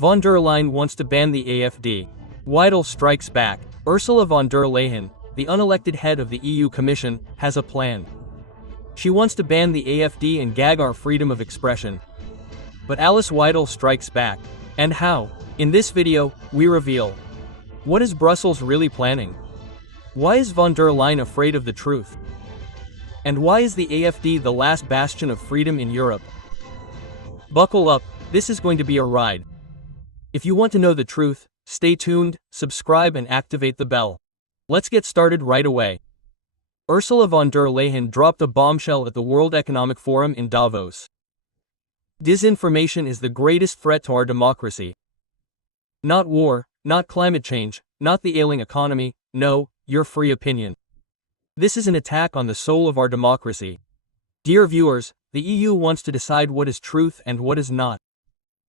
Von der Leyen wants to ban the AfD. Weidel strikes back. Ursula von der Leyen, the unelected head of the EU Commission, has a plan. She wants to ban the AfD and gag our freedom of expression. But Alice Weidel strikes back. And how? In this video, we reveal. What is Brussels really planning? Why is von der Leyen afraid of the truth? And why is the AfD the last bastion of freedom in Europe? Buckle up, this is going to be a ride. If you want to know the truth, stay tuned, subscribe and activate the bell. Let's get started right away. Ursula von der Leyen dropped a bombshell at the World Economic Forum in Davos. Disinformation is the greatest threat to our democracy. Not war, not climate change, not the ailing economy, no, your free opinion. This is an attack on the soul of our democracy. Dear viewers, the EU wants to decide what is truth and what is not.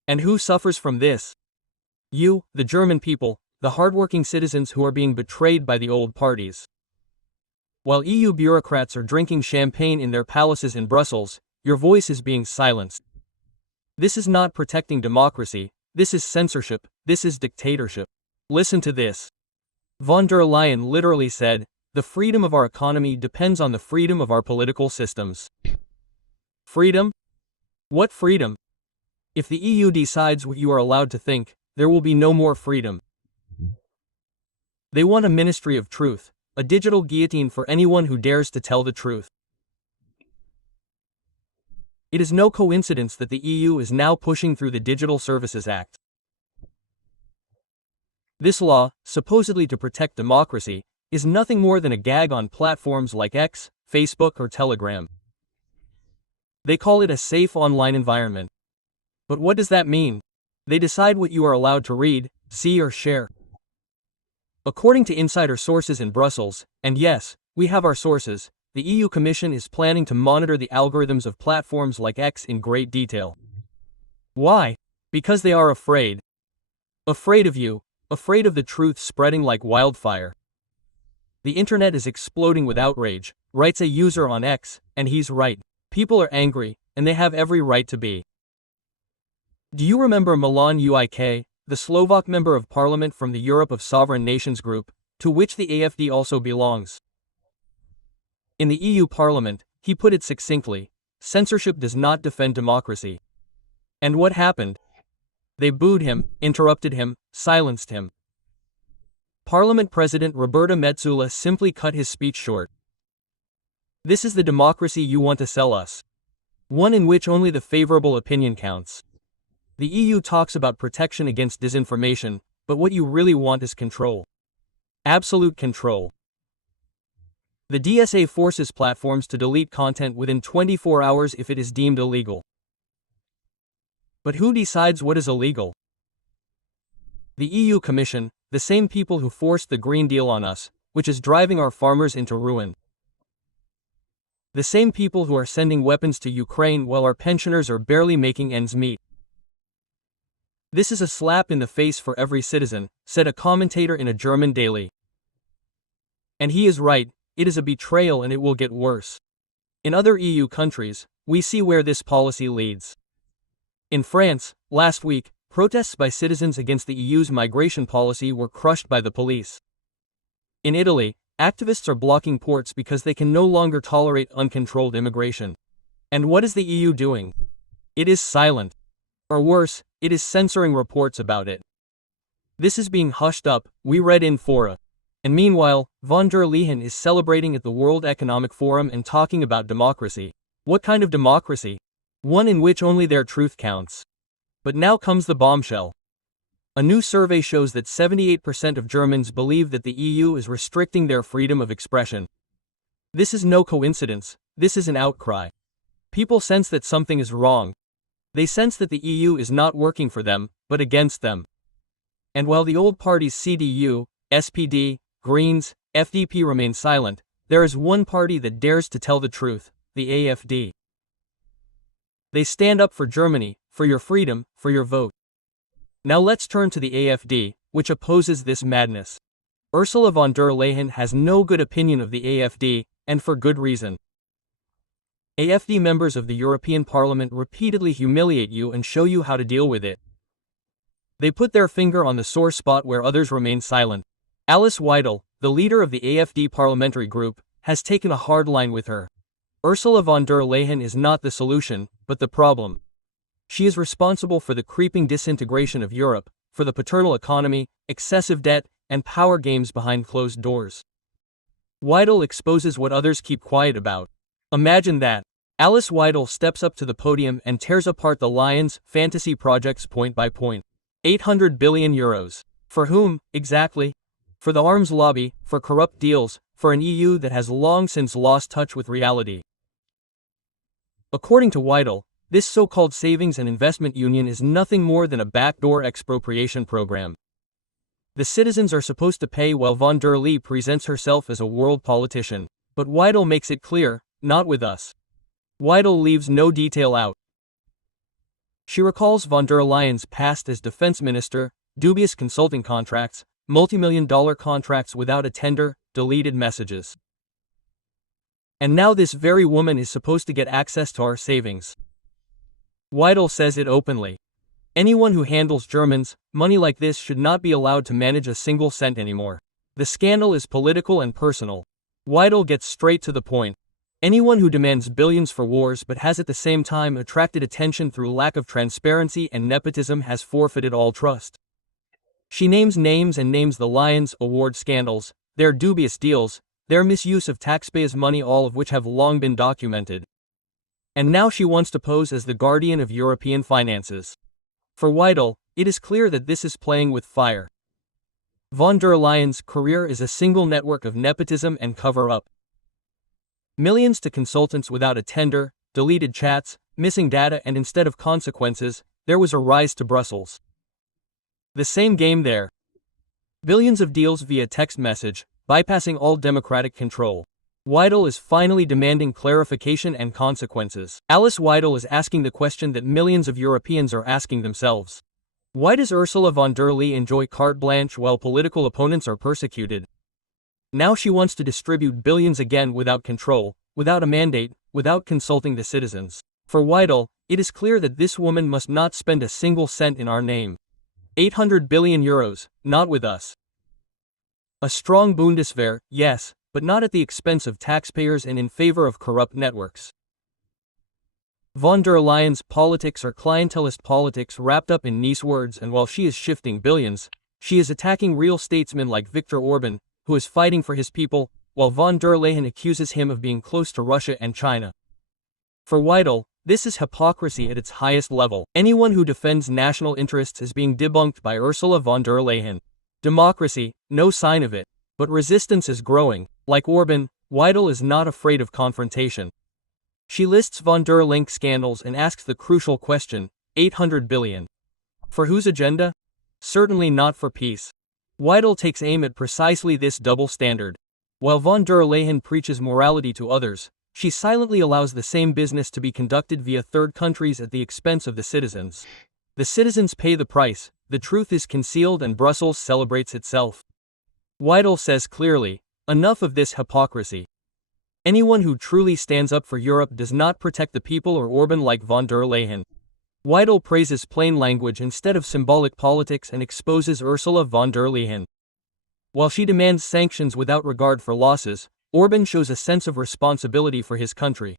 And who suffers from this? You, the German people, the hardworking citizens who are being betrayed by the old parties. While EU bureaucrats are drinking champagne in their palaces in Brussels, your voice is being silenced. This is not protecting democracy, this is censorship, this is dictatorship. Listen to this. Von der Leyen literally said, "The freedom of our economy depends on the freedom of our political systems." Freedom? What freedom? If the EU decides what you are allowed to think, there will be no more freedom. They want a ministry of truth, a digital guillotine for anyone who dares to tell the truth. It is no coincidence that the EU is now pushing through the Digital Services Act. This law, supposedly to protect democracy, is nothing more than a gag on platforms like X, Facebook or Telegram. They call it a safe online environment. But what does that mean? They decide what you are allowed to read, see or share. According to insider sources in Brussels, and yes, we have our sources, the EU Commission is planning to monitor the algorithms of platforms like X in great detail. Why? Because they are afraid. Afraid of you, afraid of the truth spreading like wildfire. The internet is exploding with outrage, writes a user on X, and he's right. People are angry, and they have every right to be. Do you remember Milan Ujk, the Slovak member of parliament from the Europe of Sovereign Nations group, to which the AfD also belongs? In the EU Parliament, he put it succinctly, censorship does not defend democracy. And what happened? They booed him, interrupted him, silenced him. Parliament President Roberta Metsola simply cut his speech short. This is the democracy you want to sell us. One in which only the favorable opinion counts. The EU talks about protection against disinformation, but what you really want is control. Absolute control. The DSA forces platforms to delete content within 24 hours if it is deemed illegal. But who decides what is illegal? The EU Commission, the same people who forced the Green Deal on us, which is driving our farmers into ruin. The same people who are sending weapons to Ukraine while our pensioners are barely making ends meet. This is a slap in the face for every citizen, said a commentator in a German daily. And he is right, it is a betrayal and it will get worse. In other EU countries, we see where this policy leads. In France, last week, protests by citizens against the EU's migration policy were crushed by the police. In Italy, activists are blocking ports because they can no longer tolerate uncontrolled immigration. And what is the EU doing? It is silent. Or worse, it is censoring reports about it. This is being hushed up, we read in fora. And meanwhile, von der Leyen is celebrating at the World Economic Forum and talking about democracy. What kind of democracy? One in which only their truth counts. But now comes the bombshell. A new survey shows that 78% of Germans believe that the EU is restricting their freedom of expression. This is no coincidence, this is an outcry. People sense that something is wrong. They sense that the EU is not working for them, but against them. And while the old parties CDU, SPD, Greens, FDP remain silent, there is one party that dares to tell the truth, the AfD. They stand up for Germany, for your freedom, for your vote. Now let's turn to the AfD, which opposes this madness. Ursula von der Leyen has no good opinion of the AfD, and for good reason. AfD members of the European Parliament repeatedly humiliate you and show you how to deal with it. They put their finger on the sore spot where others remain silent. Alice Weidel, the leader of the AfD parliamentary group, has taken a hard line with her. Ursula von der Leyen is not the solution, but the problem. She is responsible for the creeping disintegration of Europe, for the paternal economy, excessive debt, and power games behind closed doors. Weidel exposes what others keep quiet about. Imagine that. Alice Weidel steps up to the podium and tears apart the Lion's fantasy projects point by point. 800 billion euros. For whom, exactly? For the arms lobby, for corrupt deals, for an EU that has long since lost touch with reality. According to Weidel, this so-called savings and investment union is nothing more than a backdoor expropriation program. The citizens are supposed to pay while von der Leyen presents herself as a world politician. But Weidel makes it clear, not with us. Weidel leaves no detail out. She recalls von der Leyen's past as defense minister, dubious consulting contracts, multi-million-dollar contracts without a tender, deleted messages. And now this very woman is supposed to get access to our savings. Weidel says it openly. Anyone who handles Germans' money like this should not be allowed to manage a single cent anymore. The scandal is political and personal. Weidel gets straight to the point. Anyone who demands billions for wars but has at the same time attracted attention through lack of transparency and nepotism has forfeited all trust. She names names and names the Lions award scandals, their dubious deals, their misuse of taxpayers' money, all of which have long been documented. And now she wants to pose as the guardian of European finances. For Weidel, it is clear that this is playing with fire. Von der Leyen's career is a single network of nepotism and cover-up. Millions to consultants without a tender, deleted chats, missing data, and instead of consequences, there was a rise to Brussels. The same game there. Billions of deals via text message, bypassing all democratic control. Weidel is finally demanding clarification and consequences. Alice Weidel is asking the question that millions of Europeans are asking themselves. Why does Ursula von der Leyen enjoy carte blanche while political opponents are persecuted? Now she wants to distribute billions again without control, without a mandate, without consulting the citizens. For Weidel, it is clear that this woman must not spend a single cent in our name. 800 billion euros, not with us. A strong Bundeswehr, yes, but not at the expense of taxpayers and in favor of corrupt networks. Von der Leyen's politics are clientelist politics wrapped up in nice words, and while she is shifting billions, she is attacking real statesmen like Viktor Orban, who is fighting for his people, while von der Leyen accuses him of being close to Russia and China. For Weidel, this is hypocrisy at its highest level. Anyone who defends national interests is being debunked by Ursula von der Leyen. Democracy, no sign of it. But resistance is growing. Like Orban, Weidel is not afraid of confrontation. She lists von der Leyen scandals and asks the crucial question, 800 billion. For whose agenda? Certainly not for peace. Weidel takes aim at precisely this double standard. While von der Leyen preaches morality to others, she silently allows the same business to be conducted via third countries at the expense of the citizens. The citizens pay the price, the truth is concealed, and Brussels celebrates itself. Weidel says clearly, enough of this hypocrisy. Anyone who truly stands up for Europe does not protect the people or Orban like von der Leyen. Weidel praises plain language instead of symbolic politics and exposes Ursula von der Leyen. While she demands sanctions without regard for losses, Orban shows a sense of responsibility for his country.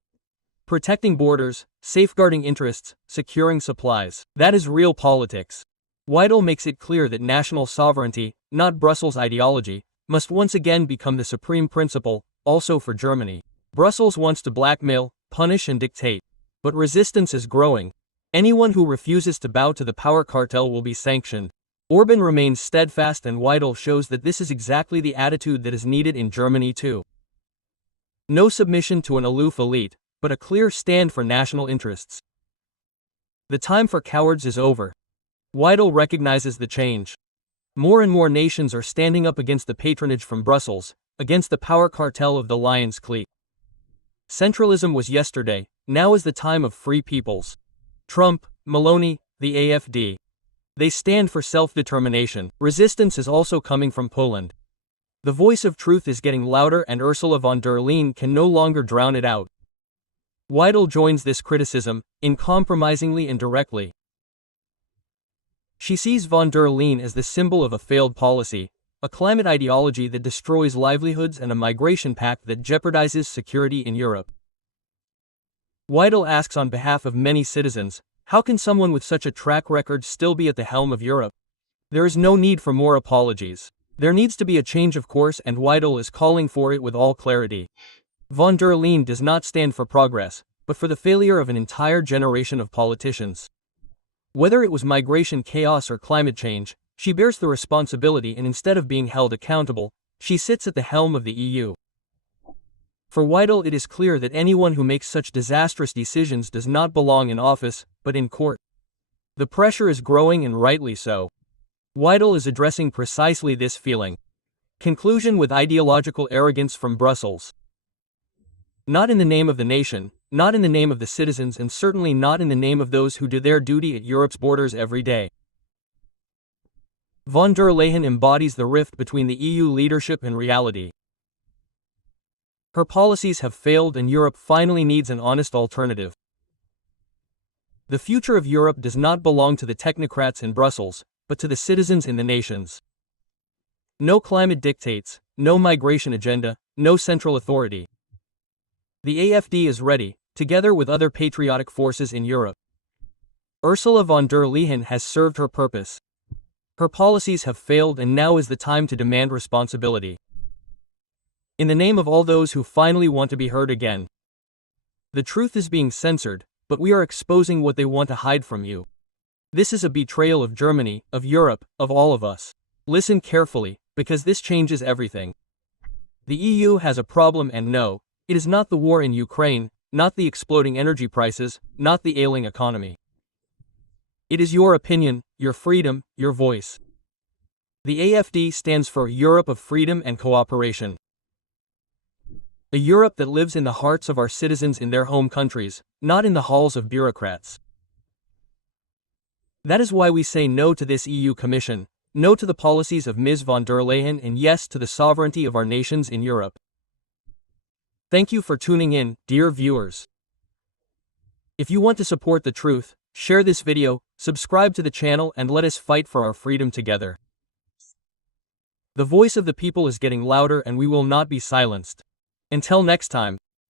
Protecting borders, safeguarding interests, securing supplies. That is real politics. Weidel makes it clear that national sovereignty, not Brussels ideology, must once again become the supreme principle, also for Germany. Brussels wants to blackmail, punish, and dictate. But resistance is growing. Anyone who refuses to bow to the power cartel will be sanctioned. Orban remains steadfast, and Weidel shows that this is exactly the attitude that is needed in Germany too. No submission to an aloof elite, but a clear stand for national interests. The time for cowards is over. Weidel recognizes the change. More and more nations are standing up against the patronage from Brussels, against the power cartel of the Lions clique. Centralism was yesterday, now is the time of free peoples. Trump, Meloni, the AfD. They stand for self-determination. Resistance is also coming from Poland. The voice of truth is getting louder, and Ursula von der Leyen can no longer drown it out. Weidel joins this criticism, uncompromisingly and directly. She sees von der Leyen as the symbol of a failed policy, a climate ideology that destroys livelihoods and a migration pact that jeopardizes security in Europe. Weidel asks on behalf of many citizens, how can someone with such a track record still be at the helm of Europe? There is no need for more apologies. There needs to be a change of course, and Weidel is calling for it with all clarity. Von der Leyen does not stand for progress, but for the failure of an entire generation of politicians. Whether it was migration chaos or climate change, she bears the responsibility, and instead of being held accountable, she sits at the helm of the EU. For Weidel, it is clear that anyone who makes such disastrous decisions does not belong in office, but in court. The pressure is growing, and rightly so. Weidel is addressing precisely this feeling. Conclusion: with ideological arrogance from Brussels. Not in the name of the nation, not in the name of the citizens, and certainly not in the name of those who do their duty at Europe's borders every day. Von der Leyen embodies the rift between the EU leadership and reality. Her policies have failed, and Europe finally needs an honest alternative. The future of Europe does not belong to the technocrats in Brussels, but to the citizens in the nations. No climate dictates, no migration agenda, no central authority. The AfD is ready, together with other patriotic forces in Europe. Ursula von der Leyen has served her purpose. Her policies have failed, and now is the time to demand responsibility. In the name of all those who finally want to be heard again. The truth is being censored, but we are exposing what they want to hide from you. This is a betrayal of Germany, of Europe, of all of us. Listen carefully, because this changes everything. The EU has a problem, and no, it is not the war in Ukraine, not the exploding energy prices, not the ailing economy. It is your opinion, your freedom, your voice. The AfD stands for Europe of freedom and cooperation. A Europe that lives in the hearts of our citizens in their home countries, not in the halls of bureaucrats. That is why we say no to this EU Commission, no to the policies of Ms. von der Leyen, and yes to the sovereignty of our nations in Europe. Thank you for tuning in, dear viewers. If you want to support the truth, share this video, subscribe to the channel, and let us fight for our freedom together. The voice of the people is getting louder, and we will not be silenced. Until next time.